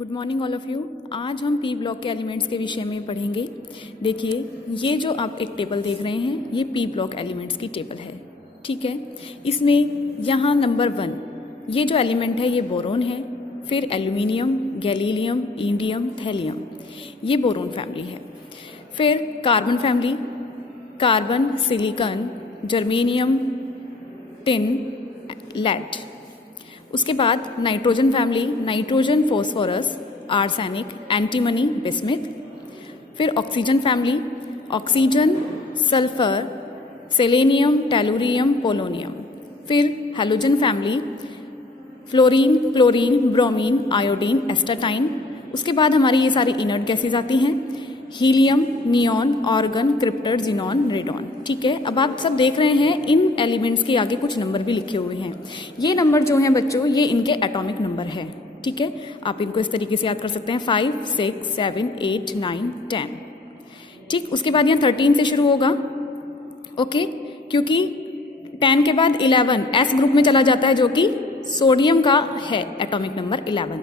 Good morning all of you. आज हम P block के एलिमेंट्स के विषय में पढ़ेंगे। देखिए, ये जो आप एक टेबल देख रहे हैं, ये पी ब्लॉक एलिमेंट्स की टेबल है। ठीक है, इसमें यहाँ नंबर 1 ये जो एलिमेंट है ये बोरोन है, फिर एल्यूमिनियम, गैलीलियम, इंडियम, थैलियम, ये बोरोन फैमिली है। फिर carbon family, carbon, silicon, germanium, tin, lead. उसके बाद nitrogen family, nitrogen, phosphorus, arsenic, antimony, bismuth. फिर oxygen family, oxygen, sulphur, selenium, tellurium, polonium. फिर halogen family, fluorine, chlorine, bromine, iodine, astatine. उसके बाद हमारी ये सारी इनर्ट गैसेज आती हैं, helium, neon, argon, krypton, xenon, radon. ठीक है, अब आप सब देख रहे हैं इन एलिमेंट्स के आगे कुछ नंबर भी लिखे हुए हैं। ये नंबर जो हैं बच्चों, ये इनके एटॉमिक नंबर है। ठीक है, आप इनको इस तरीके से याद कर सकते हैं, 5, 6, 7, 8, 9, 10। ठीक, उसके बाद यहाँ 13 से शुरू होगा। ओके, क्योंकि 10 के बाद 11 एस ग्रुप में चला जाता है, जो कि सोडियम का है एटॉमिक नंबर 11।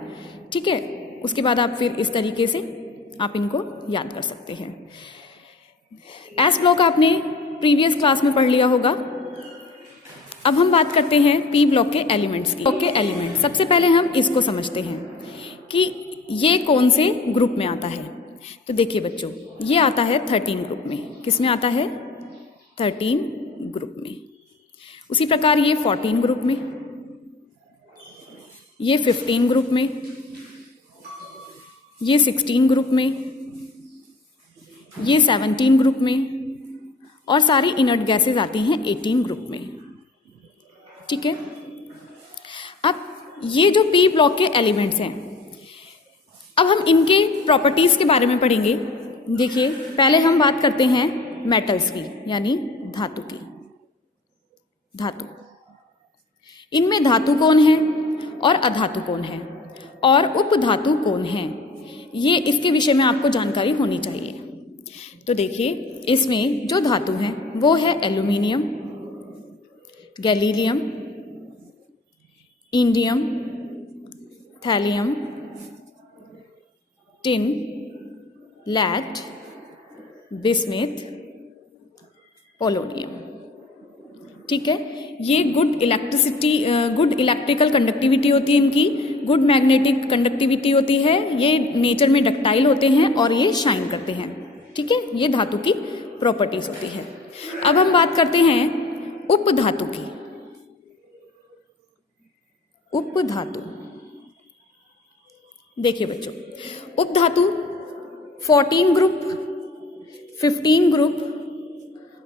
ठीक है, उसके बाद आप फिर इस तरीके से आप इनको याद कर सकते हैं। एस ब्लॉक आपने प्रीवियस क्लास में पढ़ लिया होगा। अब हम बात करते हैं पी ब्लॉक के एलिमेंट्स की। ब्लॉक के एलिमेंट, सबसे पहले हम इसको समझते हैं कि ये कौन से ग्रुप में आता है। तो देखिए बच्चों, ये आता है 13 ग्रुप में। किस में आता है? 13 ग्रुप में। उसी प्रकार ये 14 ग्रुप में, ये 15 ग्रुप में, ये 16 ग्रुप में, ये 17 ग्रुप में, और सारी इनर्ट गैसेज आती हैं 18 ग्रुप में। ठीक है, अब ये जो पी ब्लॉक के एलिमेंट्स हैं, अब हम इनके प्रॉपर्टीज के बारे में पढ़ेंगे। देखिए, पहले हम बात करते हैं मेटल्स की, यानी धातु की। धातु, इनमें धातु कौन है और अधातु कौन है और उपधातु कौन है, ये इसके विषय में आपको जानकारी होनी चाहिए। तो देखिए, इसमें जो धातु है वो है aluminium, gallium, indium, thallium, tin, lead, bismuth, polonium. ठीक है, ये गुड इलेक्ट्रिकल कंडक्टिविटी होती है इनकी, गुड मैग्नेटिक कंडक्टिविटी होती है, ये नेचर में डक्टाइल होते हैं और ये शाइन करते हैं। ठीक है, ये धातु की प्रॉपर्टीज होती है। अब हम बात करते हैं उपधातु की। उपधातु, देखिए बच्चों, उपधातु 14 ग्रुप, 15 ग्रुप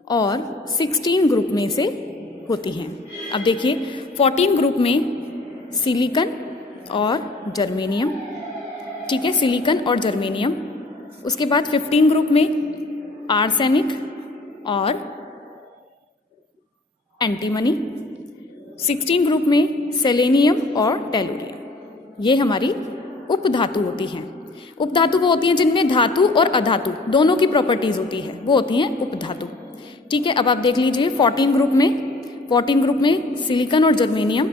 और 16 ग्रुप में से होती हैं। अब देखिए, 14 ग्रुप में सिलिकॉन और जर्मेनियम। ठीक है, सिलिकॉन और जर्मेनियम। उसके बाद 15 ग्रुप में आर्सेनिक और एंटीमनी। 16 ग्रुप में सेलेनियम और टेलुरियम। ये हमारी उपधातु होती हैं। उपधातु वो होती हैं जिनमें धातु और अधातु दोनों की प्रॉपर्टीज होती है, वो होती हैं उपधातु। ठीक है, अब आप देख लीजिए 14 ग्रुप में सिलिकॉन और जर्मेनियम,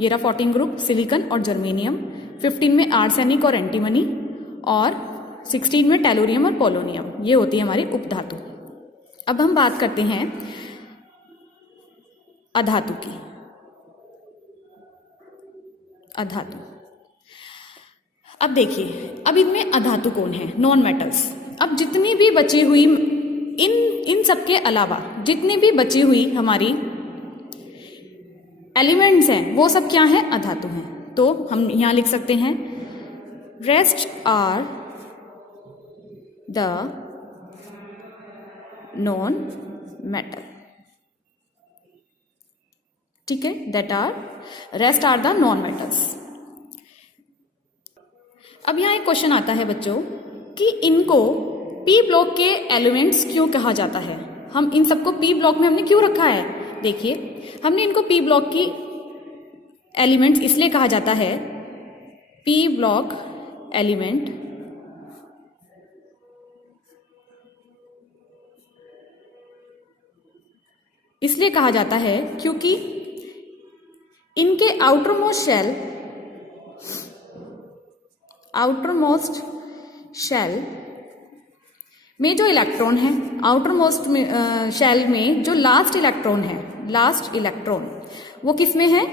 ये रहा 14 ग्रुप, सिलिकॉन और जर्मेनियम। 15 में आर्सेनिक और एंटीमनी, और 16 में टेलुरियम और पोलोनियम। ये होती है हमारी उपधातु। अब हम बात करते हैं अधातु की। अधातु, अब देखिए, अब इनमें अधातु कौन है? Non metals. अब जितनी भी बची हुई इन सब के अलावा जितनी भी बची हुई हमारी एलिमेंट्स हैं, वो सब क्या हैं? अधातु हैं। तो हम यहां लिख सकते हैं, rest are the non metal. ठीक है, rest are the non metals. अब यहां एक क्वेश्चन आता है बच्चों कि इनको पी ब्लॉक के एलिमेंट्स क्यों कहा जाता है? हम इन सबको पी ब्लॉक में हमने क्यों रखा है? देखिए, हमने इनको पी ब्लॉक की एलिमेंट्स इसलिए कहा जाता है, पी ब्लॉक एलिमेंट इसलिए कहा जाता है क्योंकि इनके outermost shell outer most shell में जो इलेक्ट्रॉन है, आउटर मोस्ट शेल में जो लास्ट इलेक्ट्रॉन वो किस में है?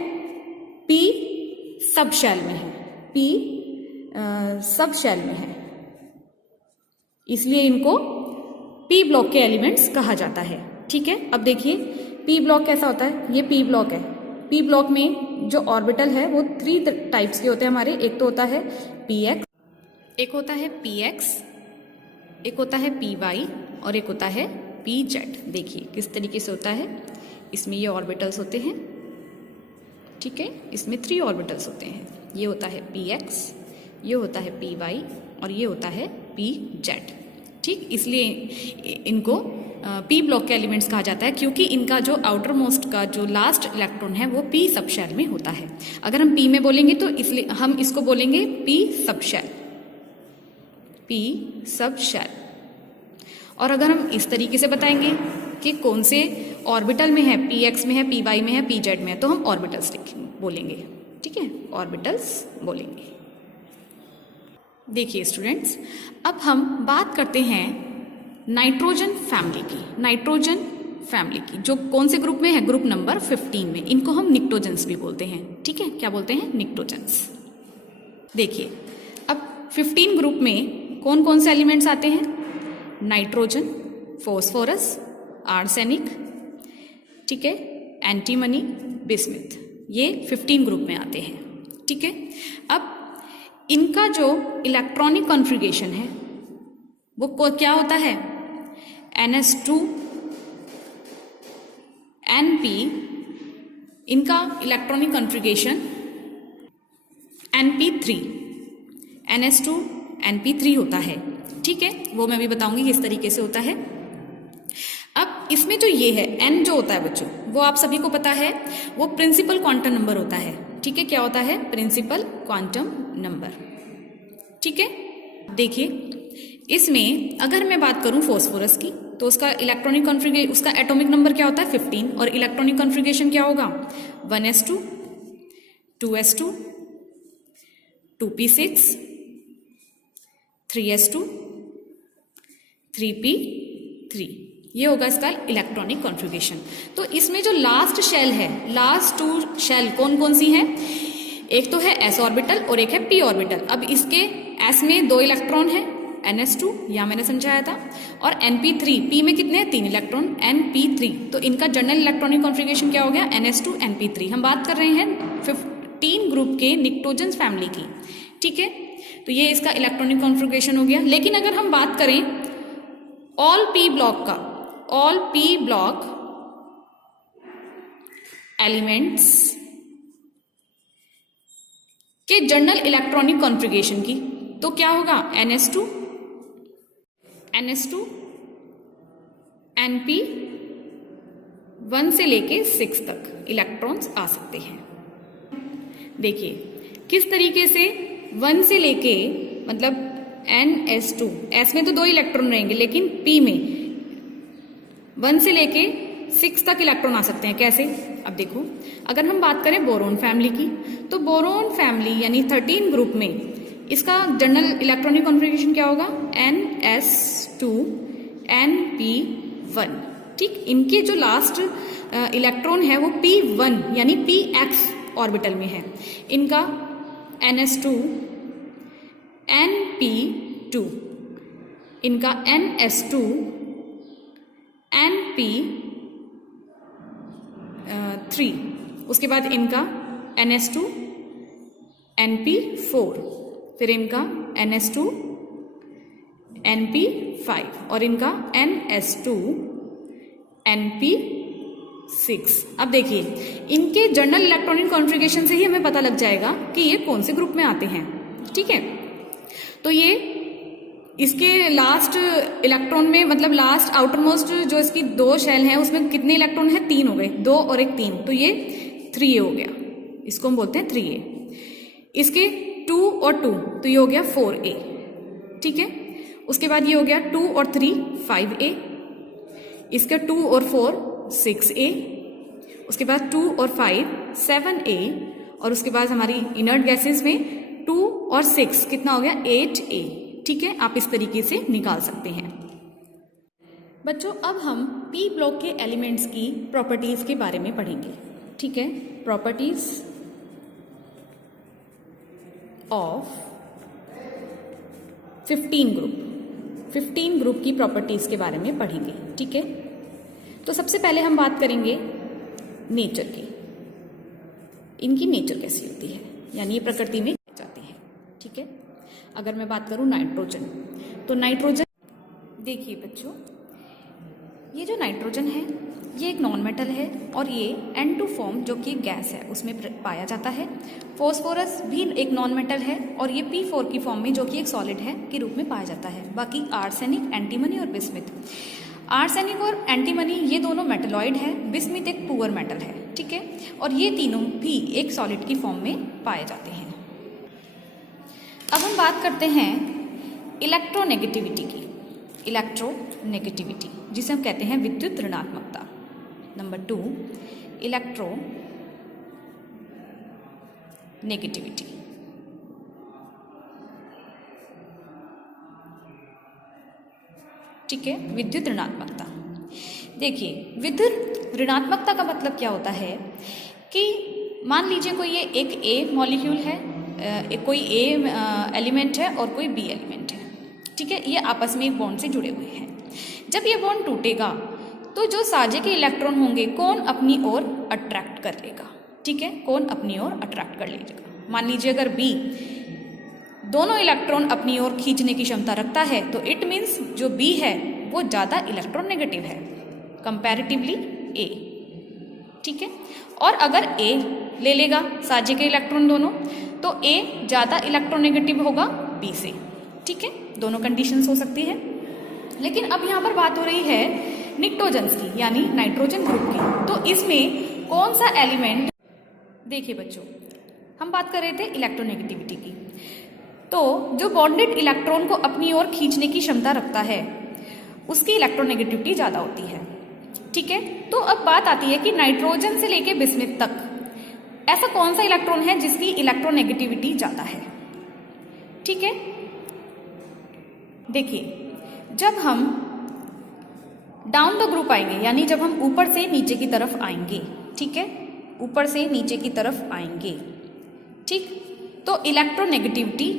पी सब शेल में है, पी सब शेल में है, इसलिए इनको पी ब्लॉक के एलिमेंट्स कहा जाता है। ठीक है, अब देखिए पी ब्लॉक कैसा होता है। ये पी ब्लॉक है। पी ब्लॉक में जो ऑर्बिटल है वो 3 टाइप्स के होते हैं हमारे। एक तो होता है पी एक्स, एक होता है पी एक्स, एक होता है पी वाई और एक होता है पी जेड। देखिए किस तरीके से होता है। इसमें ये ऑर्बिटल्स होते हैं, ठीक है, इसमें 3 ऑर्बिटल्स होते हैं। ये होता है पी एक्स, ये होता है पी वाई और ये होता है पी जेड। ठीक, इसलिए इनको पी ब्लॉक के एलिमेंट्स कहा जाता है, क्योंकि इनका जो आउटर मोस्ट का जो लास्ट इलेक्ट्रॉन है वो पी सब शेल में होता है। अगर हम पी में बोलेंगे तो इसलिए हम इसको बोलेंगे पी सब शेल, पी सब शेल। और अगर हम इस तरीके से बताएंगे कि कौन से ऑर्बिटल में है, पी एक्स में है, पी वाई में है, पी जेड में है, तो हम ऑर्बिटल्स बोलेंगे। ठीक है, ऑर्बिटल्स बोलेंगे। देखिए स्टूडेंट्स, अब हम बात करते हैं नाइट्रोजन फैमिली की। नाइट्रोजन फैमिली की जो कौन से ग्रुप में है? ग्रुप नंबर 15 में। इनको हम निक्टोजेंस भी बोलते हैं। ठीक है, क्या बोलते हैं? निक्टोजेंस। देखिए अब 15 ग्रुप में कौन कौन से एलिमेंट्स आते हैं? नाइट्रोजन, फॉस्फोरस, आर्सेनिक, ठीक है, एंटीमनी, बिस्मिथ, ये 15 ग्रुप में आते हैं। ठीक है, अब इनका जो इलेक्ट्रॉनिक कॉन्फ़िगरेशन है वो क्या होता है? NS2 NP, इनका electronic configuration NP3, NS2 NP3 होता है। ठीक है, वो मैं भी बताऊंगी किस तरीके से होता है। अब इसमें जो ये है N जो होता है बच्चों, वो आप सभी को पता है, वो प्रिंसिपल क्वांटम नंबर होता है। ठीक है, क्या होता है? Principal quantum number. ठीक है, देखिए इसमें अगर मैं बात करूं फास्फोरस की तो उसका इलेक्ट्रॉनिक कॉन्फ़िगरेशन, उसका एटॉमिक नंबर क्या होता है? 15 और इलेक्ट्रॉनिक कॉन्फ़िगरेशन क्या होगा? 1s2, 2s2, 2p6, 3s2, 3p3, ये होगा इसका इलेक्ट्रॉनिक कॉन्फ़िगरेशन। तो इसमें जो लास्ट शेल है, लास्ट 2 शेल कौन कौन सी हैं? एक तो है s ऑर्बिटल और एक है p ऑर्बिटल। अब इसके s में 2 इलेक्ट्रॉन है, NS2 यहाँ मैंने समझाया था, और NP3, p में कितने हैं? 3 इलेक्ट्रॉन, NP3। तो इनका जनरल इलेक्ट्रॉनिक कॉन्फ़िगरेशन क्या हो गया? NS2 NP3। हम बात कर रहे हैं 15 ग्रुप के निक्टोजेंस फैमिली की। ठीक है, तो ये इसका इलेक्ट्रॉनिक कॉन्फ़िगरेशन हो गया। लेकिन अगर हम बात करें ऑल p ब्लॉक का, ऑल p ब्लॉक एलिमेंट्स के जनरल इलेक्ट्रॉनिक कॉन्फ़िगरेशन की, तो क्या होगा? NS2 NP 1 से लेके 6 तक इलेक्ट्रॉन्स आ सकते हैं। देखिए किस तरीके से 1 से लेके, मतलब NS2, S में तो 2 इलेक्ट्रॉन रहेंगे, लेकिन P में 1 से लेके 6 तक इलेक्ट्रॉन आ सकते हैं। कैसे? अब देखो, अगर हम बात करें बोरोन फैमिली की, तो बोरोन फैमिली यानी 13 ग्रुप में इसका जनरल इलेक्ट्रॉनिक कॉन्फ़िगरेशन क्या होगा? NS2 NP1। ठीक, इनके जो लास्ट इलेक्ट्रॉन है वो P1 यानी Px ऑर्बिटल में है। इनका NS2 NP2, इनका NS2 NP3, उसके बाद इनका NS2 NP4, फिर इनका NS2 NP5 और इनका NS2 NP6। अब देखिए इनके जनरल इलेक्ट्रॉनिक कॉन्फ़िगरेशन से ही हमें पता लग जाएगा कि ये कौन से ग्रुप में आते हैं। ठीक है, तो ये इसके लास्ट इलेक्ट्रॉन में, मतलब लास्ट आउटर मोस्ट जो इसकी 2 शेल हैं उसमें कितने इलेक्ट्रॉन हैं? 3 हो गए, 2 और 1 3, तो ये 3a हो गया, इसको हम बोलते हैं 3a। इसके 2 और 2, तो ये हो गया 4a। ठीक है, उसके बाद ये हो गया 2 और 3 5a, इसका 2 और 4 6a, उसके बाद 2 और 5 7a, और उसके बाद हमारी इनर्ट गैसेस में 2 और 6 कितना हो गया 8a। ठीक है, आप इस तरीके से निकाल सकते हैं। बच्चों अब हम पी ब्लॉक के एलिमेंट्स की प्रॉपर्टीज के बारे में पढ़ेंगे। ठीक है, प्रॉपर्टीज ऑफ 15 ग्रुप की प्रॉपर्टीज के बारे में पढ़ेंगे। ठीक है, तो सबसे पहले हम बात करेंगे नेचर की। इनकी नेचर कैसी होती है, यानी ये प्रकृति में जाते हैं। ठीक है, अगर मैं बात करूं नाइट्रोजन, तो नाइट्रोजन देखिए बच्चों, ये जो नाइट्रोजन है ये एक नॉन मेटल है और ये N2 फॉर्म जो कि गैस है उसमें पाया जाता है। फॉस्फोरस भी एक नॉन मेटल है और ये P4 की फॉर्म में जो कि एक सॉलिड है के रूप में पाया जाता है। बाकी आर्सेनिक, एंटीमनी और बिस्मिथ, आर्सेनिक और एंटीमनी ये दोनों मेटलॉइड है, बिस्मिथ एक पुअर मेटल है। ठीक है, और ये तीनों भी एक सॉलिड की फॉर्म में पाए जाते हैं। अब हम बात करते हैं इलेक्ट्रोनेगेटिविटी की। इलेक्ट्रोनेगेटिविटी जिसे हम कहते हैं विद्युत ऋणात्मकता। Number 2 electronegativity. ठीक है, विद्युत ऋणात्मकता। देखिए विद्युत ऋणात्मकता का मतलब क्या होता है कि मान लीजिए कोई ये एक ए मॉलिक्यूल है, कोई ए एलिमेंट है और कोई बी एलिमेंट है। ठीक है, ये आपस में एक बॉन्ड से जुड़े हुए हैं। जब ये बॉन्ड टूटेगा तो जो साझे के इलेक्ट्रॉन होंगे कौन अपनी ओर अट्रैक्ट कर लेगा। ठीक है, कौन अपनी ओर अट्रैक्ट कर लेगा। मान लीजिए अगर बी दोनों इलेक्ट्रॉन अपनी ओर खींचने की क्षमता रखता है तो इट मीन्स जो बी है वो ज़्यादा इलेक्ट्रॉन नेगेटिव है कंपैरेटिवली ए। ठीक है, और अगर ए ले लेगा साझे के इलेक्ट्रॉन दोनों तो ए ज़्यादा इलेक्ट्रोनेगेटिव होगा बी से। ठीक है, दोनों कंडीशंस हो सकती है। लेकिन अब यहाँ पर बात हो रही है निक्टोजन्स की, यानी नाइट्रोजन ग्रुप की। तो इसमें कौन सा एलिमेंट, देखिए बच्चों हम बात कर रहे थे इलेक्ट्रोनेगेटिविटी की, तो जो बॉन्डेड इलेक्ट्रॉन को अपनी ओर खींचने की क्षमता रखता है उसकी इलेक्ट्रोनेगेटिविटी ज़्यादा होती है। ठीक है, तो अब बात आती है कि नाइट्रोजन से लेके बिस्मिथ तक ऐसा कौन सा इलेक्ट्रॉन है जिसकी इलेक्ट्रोनेगेटिविटी ज़्यादा है। ठीक है, देखिए जब हम डाउन द ग्रुप आएंगे, यानी जब हम ऊपर से नीचे की तरफ आएंगे, ठीक है, ऊपर से नीचे की तरफ आएंगे, ठीक, तो इलेक्ट्रोनेगेटिविटी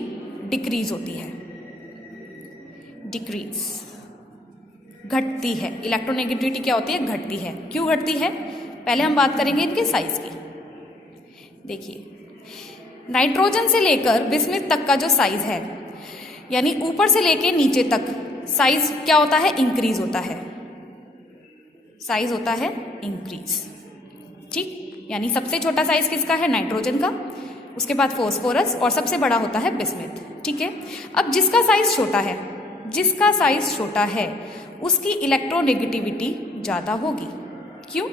डिक्रीज होती है, डिक्रीज घटती है। इलेक्ट्रोनेगेटिविटी क्या होती है, घटती है। क्यों घटती है, पहले हम बात करेंगे इनके साइज की। देखिए नाइट्रोजन से लेकर बिस्मिथ तक का जो साइज है, यानी ऊपर से लेकर नीचे तक साइज क्या होता है, इंक्रीज होता है, साइज होता है इंक्रीज। ठीक, यानी सबसे छोटा साइज किसका है, नाइट्रोजन का, उसके बाद फॉस्फोरस और सबसे बड़ा होता है बिस्मिथ। ठीक है, अब जिसका साइज छोटा है, जिसका साइज छोटा है उसकी इलेक्ट्रोनेगेटिविटी ज़्यादा होगी। क्यों,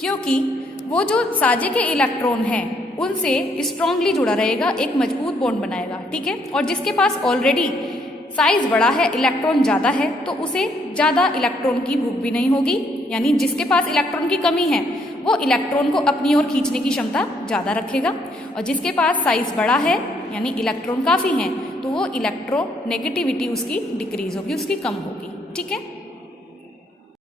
क्योंकि वो जो साझे के इलेक्ट्रॉन हैं उनसे स्ट्रांगली जुड़ा रहेगा, एक मजबूत बॉन्ड बनाएगा। ठीक है, और जिसके पास ऑलरेडी साइज बड़ा है, इलेक्ट्रॉन ज़्यादा है, तो उसे ज़्यादा इलेक्ट्रॉन की भूख भी नहीं होगी। यानी जिसके पास इलेक्ट्रॉन की कमी है वो इलेक्ट्रॉन को अपनी ओर खींचने की क्षमता ज़्यादा रखेगा, और जिसके पास साइज बड़ा है यानी इलेक्ट्रॉन काफ़ी हैं तो वो इलेक्ट्रोनेगेटिविटी उसकी डिक्रीज होगी, उसकी कम होगी। ठीक है,